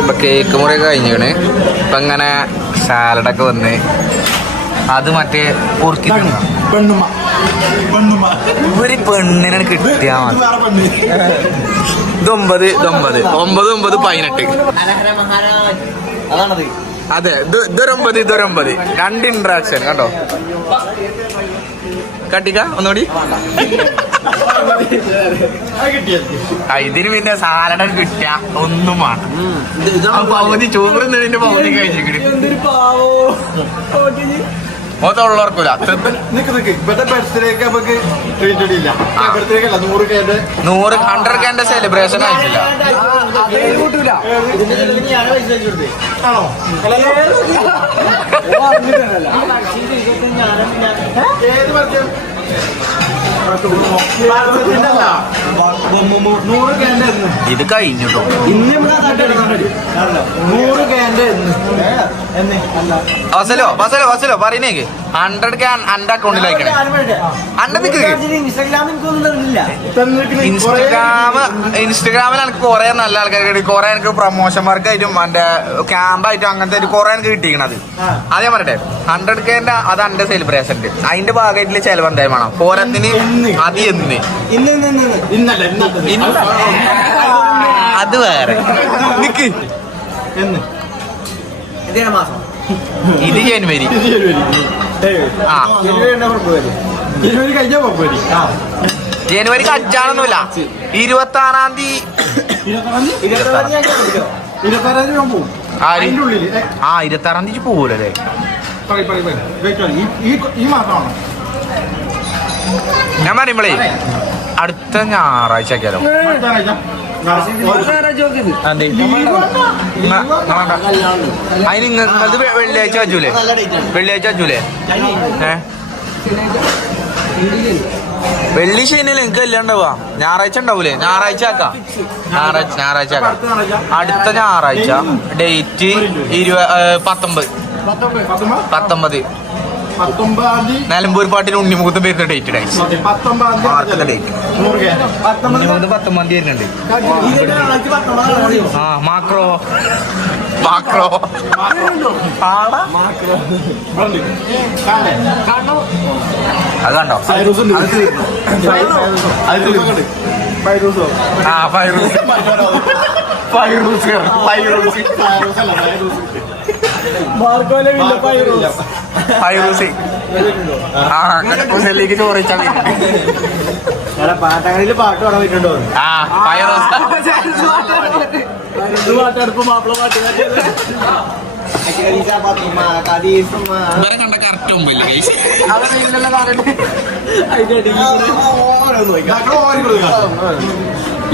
ഇപ്പൊ കേക്ക് മുറിയൊക്കെ കഴിഞ്ഞാണ്. ഇപ്പൊ ഇങ്ങനെ സാലഡൊക്കെ വന്ന് അത് മറ്റേ പൊറുക്കി ഒരു പെണ്ണിനെ കിട്ടിയാ മതി. ഇത് 9 18 അതെ. ഇതൊരു 9 2 ഇന്ററാക്ഷൻ കണ്ടോ. കട്ടിക്ക ഒന്നുകൂടി. ഇതിന് പിന്നെ സാലഡ് കിട്ടിയ ഒന്നും വേണം. പകുതി ചോറിന്റെ പകുതി കഴിച്ചിട്ട് ഉള്ളവർക്കൂല. 100K സെലിബ്രേഷൻ ആയിട്ടില്ല. ഇത് കഴിഞ്ഞിട്ടോ. ബസലോ പറയുന്നേക്ക് 100K എന്റെ അക്കൗണ്ടിലേക്കാണ്. ഇൻസ്റ്റഗ്രാമിൽ എനിക്ക് കുറെ നല്ല ആൾക്കാർ കിട്ടി. കുറെ എനിക്ക് പ്രൊമോഷൻ വർക്കായിട്ടും എന്റെ ക്യാമ്പായിട്ടും അങ്ങനത്തെ കുറെ എനിക്ക് കിട്ടിയിരിക്കണത്. അതേ പറയട്ടെ 100K അത് എന്റെ സെലിബ്രേഷൻ അതിന്റെ ഭാഗമായിട്ടുള്ള ചെലവ് എന്തായാലും വേണം. പോരത്തിന് അത് അത് വേറെ നിക്ക്. ഇത് ജനുവരി. ജനുവരിക്ക് അഞ്ചാണെന്നില്ല. 26-ാം തീയതി 26-ാം തീയതി പോകൂലേ? ഞാൻ പറയുമ്പോളേ അടുത്ത ഞായറാഴ്ച ആക്കിയാലോ. അതിന് നിങ്ങളത് വെള്ളിയാഴ്ച വച്ചൂലേ? വെള്ളി ശനിയിൽ എനിക്ക് എല്ലാം ഉണ്ടാവുക. ഞായറാഴ്ച ഉണ്ടാവൂലേ? ഞായറാഴ്ച ആക്കാം. അടുത്ത ഞായറാഴ്ച ഡേറ്റ് 19 നിലമ്പൂർ പാട്ടിന് ഉണ്ണിമുഖത്ത് വരുന്ന ഡേറ്റ്. ഡേറ്റ് 19 വരുന്നുണ്ട്. മാക്രോ അത് കണ്ടോ? ചോറിച്ചാ പാട്ടങ്ങളിൽ പാട്ട് തുടങ്ങിയിട്ടുണ്ടോ? പാട്ടെടുപ്പ് മാപ്പിള പാട്ട്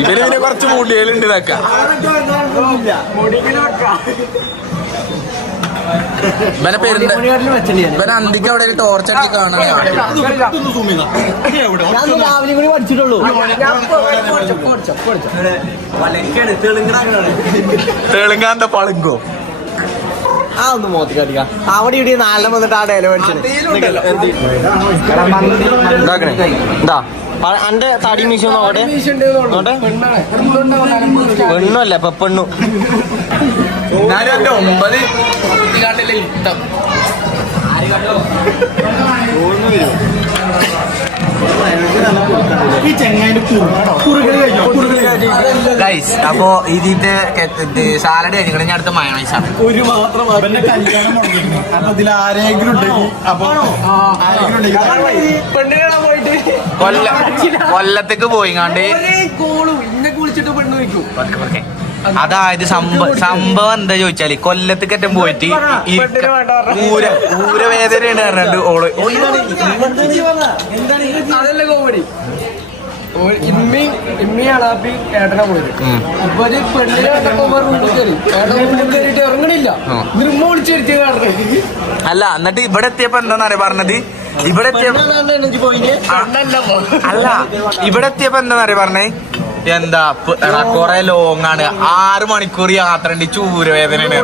ഇവര് കുറച്ച് മുടികളുണ്ട് ഇതൊക്കെ. ഇവനെ അന്തിക്ക് അവിടെ ഒരു ടോർച്ചടിച്ച് കാണാൻ തെളുങ്കാന്ത പളുങ്കോ ഒന്ന് മോത്തി കടിക്കാം. അവിടെ ഇവിടെ നാളെ വന്നിട്ട് ആ ഡയലോഗ് എന്താ അന്റെ തടി മീശ നോട്ടെ. പെണ്ണല്ല ഇപ്പൊ പെണ്ണു. അപ്പൊ ഇതിന്റെ സാലഡ് കഴിഞ്ഞിട്ട് ഞാൻ അടുത്ത മയോണൈസാണ്. ഒരു മാത്രം ആരെങ്കിലും കൊല്ലത്തേക്ക് പോയിങ്ങാണ്ട് അതായത് സംഭവം എന്താ ചോദിച്ചാല് കൊല്ലത്തേക്കറ്റം പോയിട്ട് ഊരവേദനയാണ് പറഞ്ഞിട്ട് ഓള് ഏട്ടനെ പോയത്. അപ്പൊ പെണ്ണിനെ ഇറങ്ങണില്ല. അല്ല എന്നിട്ട് ഇവിടെ എത്തിയപ്പോ എന്താന്നറിയ പറഞ്ഞത്? ഇവിടെ എന്താന്നറിയ പറഞ്ഞേ? എന്താ കൊറേ ലോങ് ആണ്, 6 മണിക്കൂർ യാത്ര ഉണ്ട്, ചൂരവേദനയാണ്.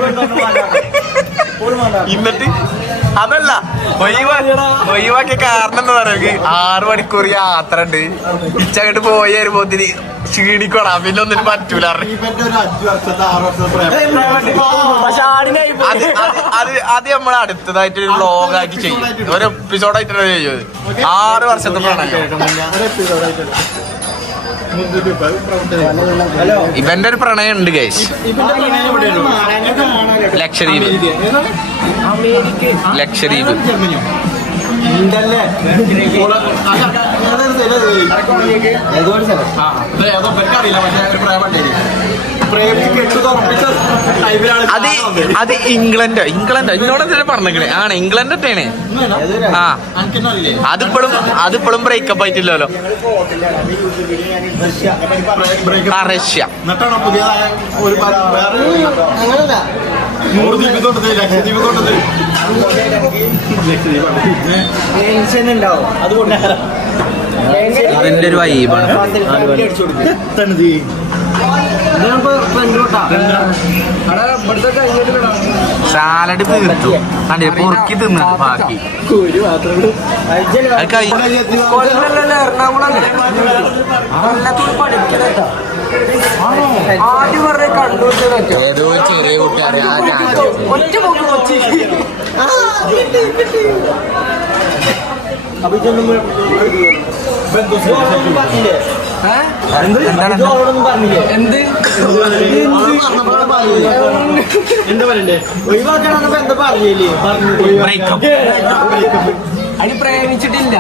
എന്നിട്ട് അതല്ല ഒഴിവാക്കിയ കാരണം എന്താ പറയുക 6 മണിക്കൂർ യാത്ര ഉണ്ട് ഇച്ചങ്ങോട്ട് പോയി വരുമ്പോത്തിന് ക്ഷീണിക്കോടാ പിന്നെ ഒന്നിനും പറ്റൂല അത് നമ്മൾ അടുത്തതായിട്ട് ഒരു വ്ലോഗായിട്ട് ചെയ്യും ഒരു എപ്പിസോഡായിട്ടാണ് ചെയ്യുന്നത് 6 വർഷത്തെ പ്രണയം ഇവന്റെ ഒരു പ്രണയം ഉണ്ട് ഗൈസ് ലക്ഷദ്വീപ് അത് ഇംഗ്ലണ്ടോ എന്നോട് തന്നെ പറഞ്ഞേ ആണ് ഇംഗ്ലണ്ട് ഒക്കെയാണ് ആ അതിപ്പോഴും ബ്രേക്കപ്പ് ആയിട്ടില്ലല്ലോ റഷ്യ ഇതിന്റെ ഒരു വൈബാണ് സാലഡ് തീർത്തു അതെ പൊറുക്കി തിന്നു ബാക്കി ഏതോ ചെറിയ കുട്ടിയാരെ എന്താ പറയണ്ടേ ഒഴിവാക്കണമെന്നപ്പോ എന്താ പറഞ്ഞില്ലേ അനി പ്രേമിച്ചിട്ടില്ല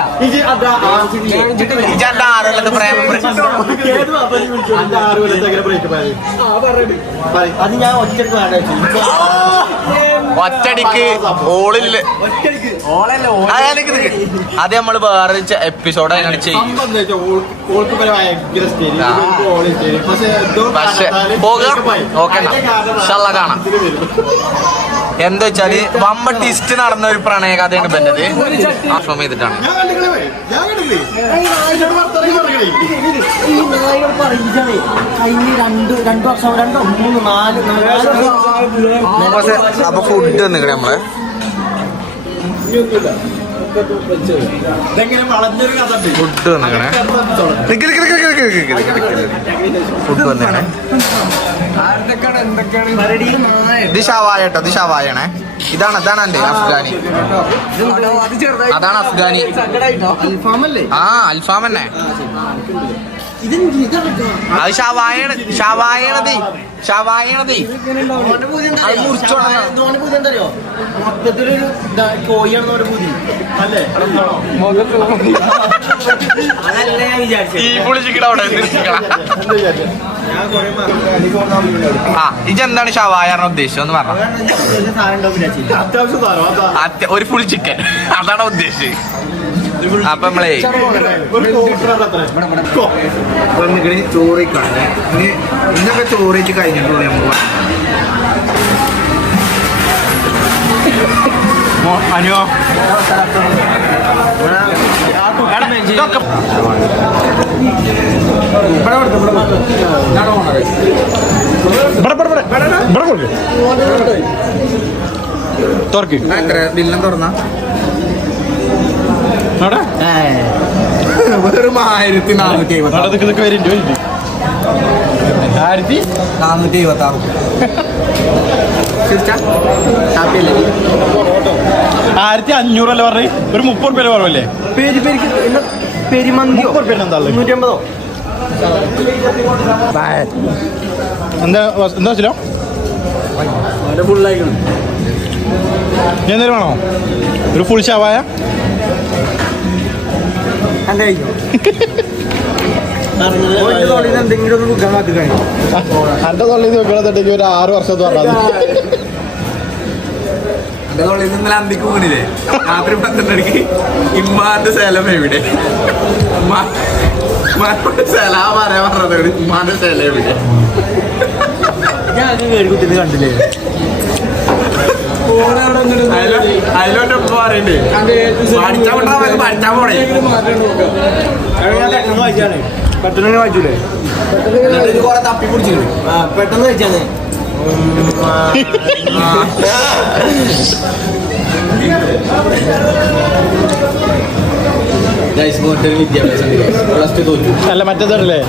അത് ഞാൻ ഒറ്റടിക്ക് ഓളില് അത് നമ്മള് വേറെ എപ്പിസോഡ് അതിനാണ് ചെയ്യും പക്ഷെ ഓക്കെ കാണാം എന്താ വെച്ചാല് വമ്പ ടിസ്റ്റ് നടന്ന ഒരു പ്രണയ കഥയാണ് ബെന്നത് ആശ്രമം ചെയ്തിട്ടാണ് അപ്പൊ ഫുഡ് നിക്കണേ നമ്മള് ഫുഡ് വന്നിക്കണേ ഫുഡ് വന്നിക്കണേ ഇത് ഷവായ കേട്ടോ ഇത് ഷവായാണേ ഇതാണ് എന്റെ അഫ്ഗാനി അതാണ് അഫ്ഗാനി ആ അൽഫാം തന്നെ അത് ഷവായണത് അത് മുറിച്ചോണോ മൊത്തത്തിലൊരു കോഴിയാണെന്നോട് പൂതി അല്ലേ അതല്ല ഞാൻ വിചാരിച്ചു ഈ പൊളിച്ചിക്കട അവിടെ ആ ഇതെന്താണ് ഷവായാണ് ഉദ്ദേശിച്ചത് ഒന്ന് പറഞ്ഞ ഒരു ഫുൾ ചിക്കൻ അതാണ് ഉദ്ദേശിച്ചത് അപ്പൊ നമ്മളെ ചോറ് കാണേ ഇന്നൊക്കെ ചോറിച്ച് കഴിഞ്ഞിട്ടുള്ളൂ നമുക്ക് അനുവോ തുറക്ക് ബില്ലും തുറന്ന വെറും 1476 1500 അല്ലേ പറഞ്ഞു ഒരു 30 രൂപ കുറവല്ലേ പെരിമന്തി 30 എന്താ 150 എന്താ വെച്ചോ ഫുള്ളായിക്കണം എന്തേലും വേണോ ഒരു ഫുൾ ഷവായ എന്തെങ്കിലും ഒന്ന് കുക്കാൻ മാറ്റി കഴിഞ്ഞു എന്റെ തൊള്ളിൽ വെക്കണത്തേക്ക് ഒരു 6 വർഷത്ത് പറഞ്ഞത് എന്റെ തൊള്ളിൽ നിന്ന് അന്തിക്ക് പോണില്ലേ രാത്രി 12 ഇമ്മാന്റെ സേലം എവിടെ സലാ പറയാൻ പറഞ്ഞത് ഇമ്മാന്റെ സേലം എവിടെ ഞാൻ കുട്ടിന്ന് കണ്ടില്ലേ അതിലോട്ട് പറയണ്ടേ പഠിച്ചാ പഠിച്ചാ പോണേ പെട്ടെന്ന് വായിച്ചൂലേ കൊറേ തപ്പി പിടിച്ചില്ലേ പെട്ടെന്ന് കഴിച്ചാന്നേ അല്ല മറ്റേതല്ലേ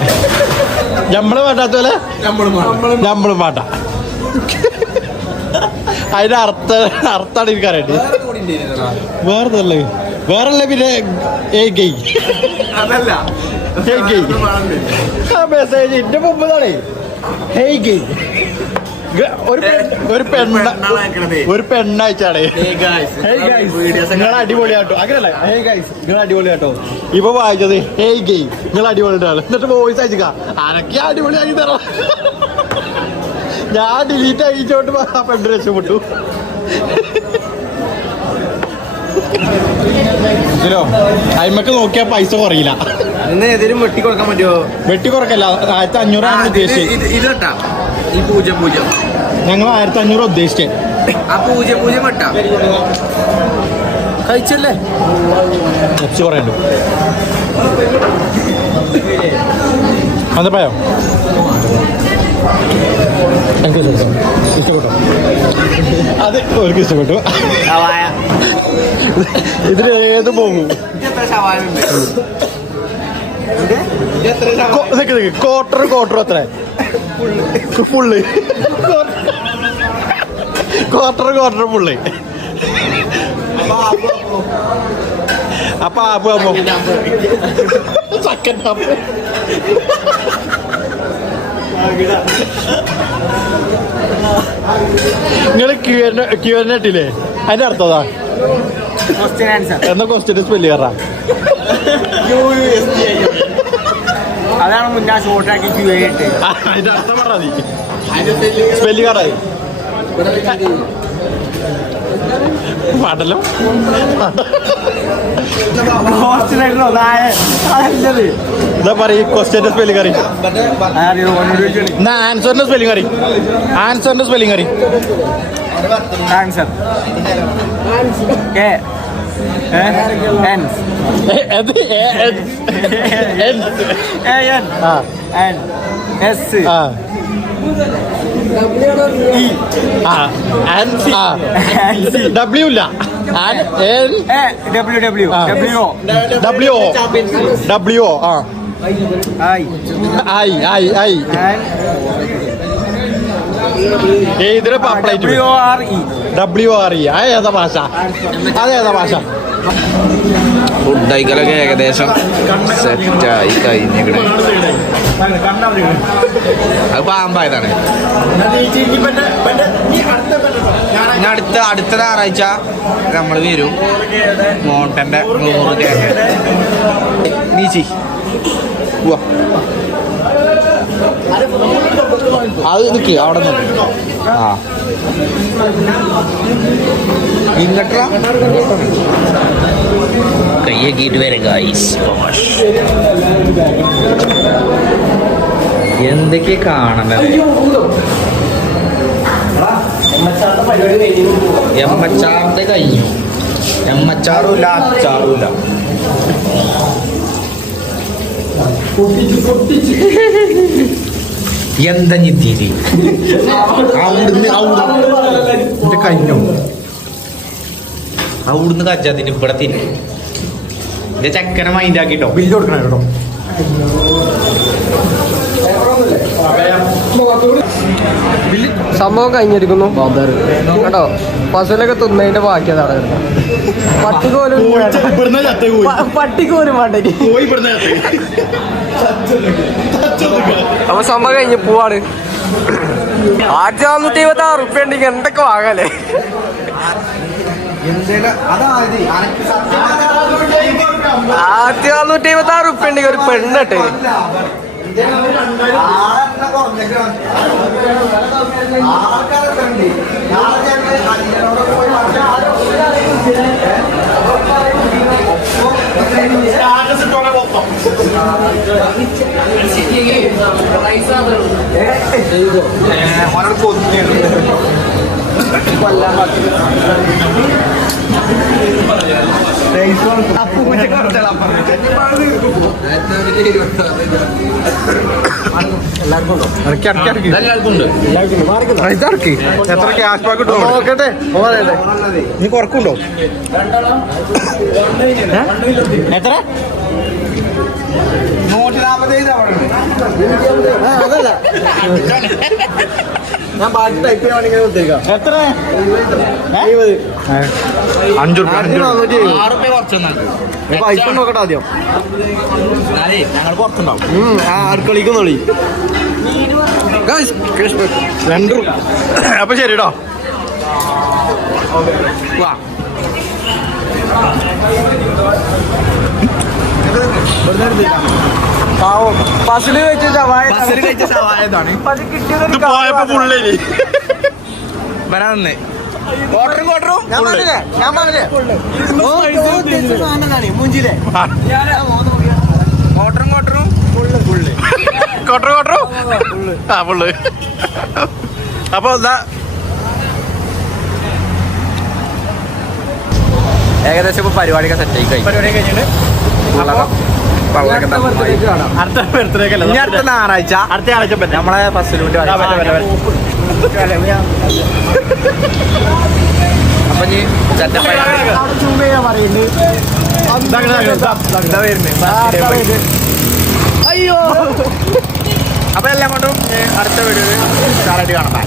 നമ്മള് പാട്ടാത്ത പോലെ നമ്മളും പാട്ട അതിന്റെ അർത്ഥാണ് എനിക്കറിയട്ടെ. വേറല്ലേ പിന്നെ മെസ്സേജ് എന്റെ മുമ്പതാണേ ഒരു പെണ്ണയച്ചാണ് നിങ്ങൾ അടിപൊളിയാട്ടോ. അങ്ങനല്ലേ നിങ്ങൾ അടിപൊളിയാട്ടോ. ഇപ്പൊ വായിച്ചത് ഹേയ് ഗെയ് നിങ്ങൾ അടിപൊളിയാണ്. എന്നിട്ട് വോയിസ് അയച്ചാ ആരൊക്കെ അടിപൊളിയാക്കി തരാം. ഞാൻ ഡിലീറ്റ് അയച്ചോണ്ട് ആ പെണ്ണ് രക്ഷപ്പെട്ടു. അയിമക്ക് നോക്കിയാ പൈസ കുറയില്ല. ഏതെങ്കിലും വെട്ടി കൊടുക്കാൻ പറ്റുമോ? വെട്ടി കുറക്കല്ല, 1500 ഉദ്ദേശിച്ചത്. ഇത് കേട്ടാ ഈ 0 ഞങ്ങൾ 1500 ഉദ്ദേശിച്ചത്. ആ 0 കേട്ടാ കഴിച്ചല്ലേ നെക്സ്റ്റ് കുറയുണ്ട്. അന്തപ്പായോ എനിക്ക് ഇഷ്ടപ്പെട്ടു. അത് അവർക്ക് ഇഷ്ടപ്പെട്ടു. ഇതിൽ ഏത് പോകും? ക്വാർട്ടർ അത്ര ഫുള്ള് ക്വാർട്ടർ ഫുള്ള്. അപ്പൊ ആപ്പ് സെക്കൻഡ് ഹാഫ് നിങ്ങള് ക്യൂരിനെ ഇട്ടില്ലേ? അതിന്റെ അർത്ഥതാ എന്നാ ക്വസ്റ്റ്യൻ സ്പെല്ല് കയറാ. അതാണ് മുന്നേ ഷോർട്ടാക്കി അതിന്റെ അർത്ഥം പറഞ്ഞാൽ മതി. സ്പെല്ല് കയറായി പാട്ടല്ലോ. ഇതാ പറയും ക്വസ്റ്റ്യന്റെ സ്പെല്ലിംഗ് അറിയും. ആൻസറിന്റെ സ്പെല്ലിംഗ് അറിയും. ആൻസറിന്റെ സ്പെല്ലിംഗ് അറിയും. ആൻസർ ഡബ്ല്യു ഇല്ല. ഡബ്ല്യു ഇതിലെ WRE അതേതാ ഭാഷ? അതേതാ ഭാഷ? ഫുഡ് കഴിക്കലൊക്കെ ഏകദേശം സെറ്റായി കഴിഞ്ഞിരിക്കണേ. അത് പാമ്പായതാണ്. ഇനി അടുത്ത ഞായറാഴ്ച നമ്മൾ വരും. മോണ്ടന്റെ 100 നീച്ചി അത് നിൽക്ക് അവിടെ നോക്കി. ആ ഇങ്ങട്ടാ കയ്യേക്കിട്ട് വരെ ഗൈസ്. എന്തൊക്കെ കാണണം. എമ്മച്ചാറിന്റെ കഴിഞ്ഞു. എമ്മച്ചാറുമില്ല, അച്ചാറുമില്ല. എന്താ ഞെത്തിരി അവിടുന്ന് കഴിഞ്ഞു. അവിടുന്ന് കച്ചാത്തിന് ഇവിടെ തിരി എന്റെ ചക്കനെ മൈൻഡാക്കിട്ടോ. ബില്ല് കൊടുക്കണം കേട്ടോ. സംഭവം കഴിഞ്ഞിരിക്കുന്നു കേട്ടോ. പശുവിനൊക്കെ തിന്നതിന്റെ ബാക്കിയതാണ്. പട്ടിക്ക് പോലും വേണ്ടേക്ക്. അപ്പൊ സംഭവം കഴിഞ്ഞ് പോവാണ്. 1426 ഉറുപ്പ്യ ഉണ്ടെങ്കിൽ എന്തൊക്കെ വാങ്ങാലേ. 1426 ഉറുപ്പ്യ ഉണ്ടെങ്കിൽ ഒരു പെണ്ണിട്ടെ. കൊല്ലാൻ എല്ലാവർക്കും ഉണ്ടോ? ഇറക്കി എത്ര ക്യാഷ് ബാക്ക് കിട്ടും നോക്കട്ടെ നീ കുറക്കുണ്ടോ എത്ര അതല്ല ഞാൻ ബാക്കി ടൈപ്പ് ചെയ്യാണെങ്കിൽ കൊടുത്തേക്കാം. എത്ര 20. 5 റുപ്യ 6 പൈസ നോക്കട്ടെ ആദ്യം. ഞങ്ങൾ പുറത്തുണ്ടാവും. അടുക്കളിക്ക് നോളി 2 റുപ്യ അപ്പൊ ശരിട്ടോ ബസ്സില് വെച്ച് ബസ്സിൽ കഴിച്ച സവായതാണ് ഇത് പോയപ്പോ പുള്ളേരി വരാന്ന് ക്വാർട്ടറും ഞാൻ പറഞ്ഞില്ലേ മുഞ്ചിലെ ക്വാർട്ടറും കൊട്ടറോ ആ പുള്ള് അപ്പൊ എന്താ ഏകദേശം ഇപ്പൊ പരിപാടിയൊക്കെ സെറ്റ് ആയി കഴിഞ്ഞു. പരിപാടി കഴിഞ്ഞിട്ട് അടുത്ത ബർത്ത്ഡേക്കല്ല ഇനി അടുത്ത ഞായറാഴ്ച അടുത്ത ആഴ്ച നമ്മളെ ഫസ്റ്റിലൂടെ അപ്പൊ ഇനി അയ്യോ അപ്പൊ എല്ലാം കൊണ്ടും അടുത്ത വീഡിയോയിൽ കാണാം.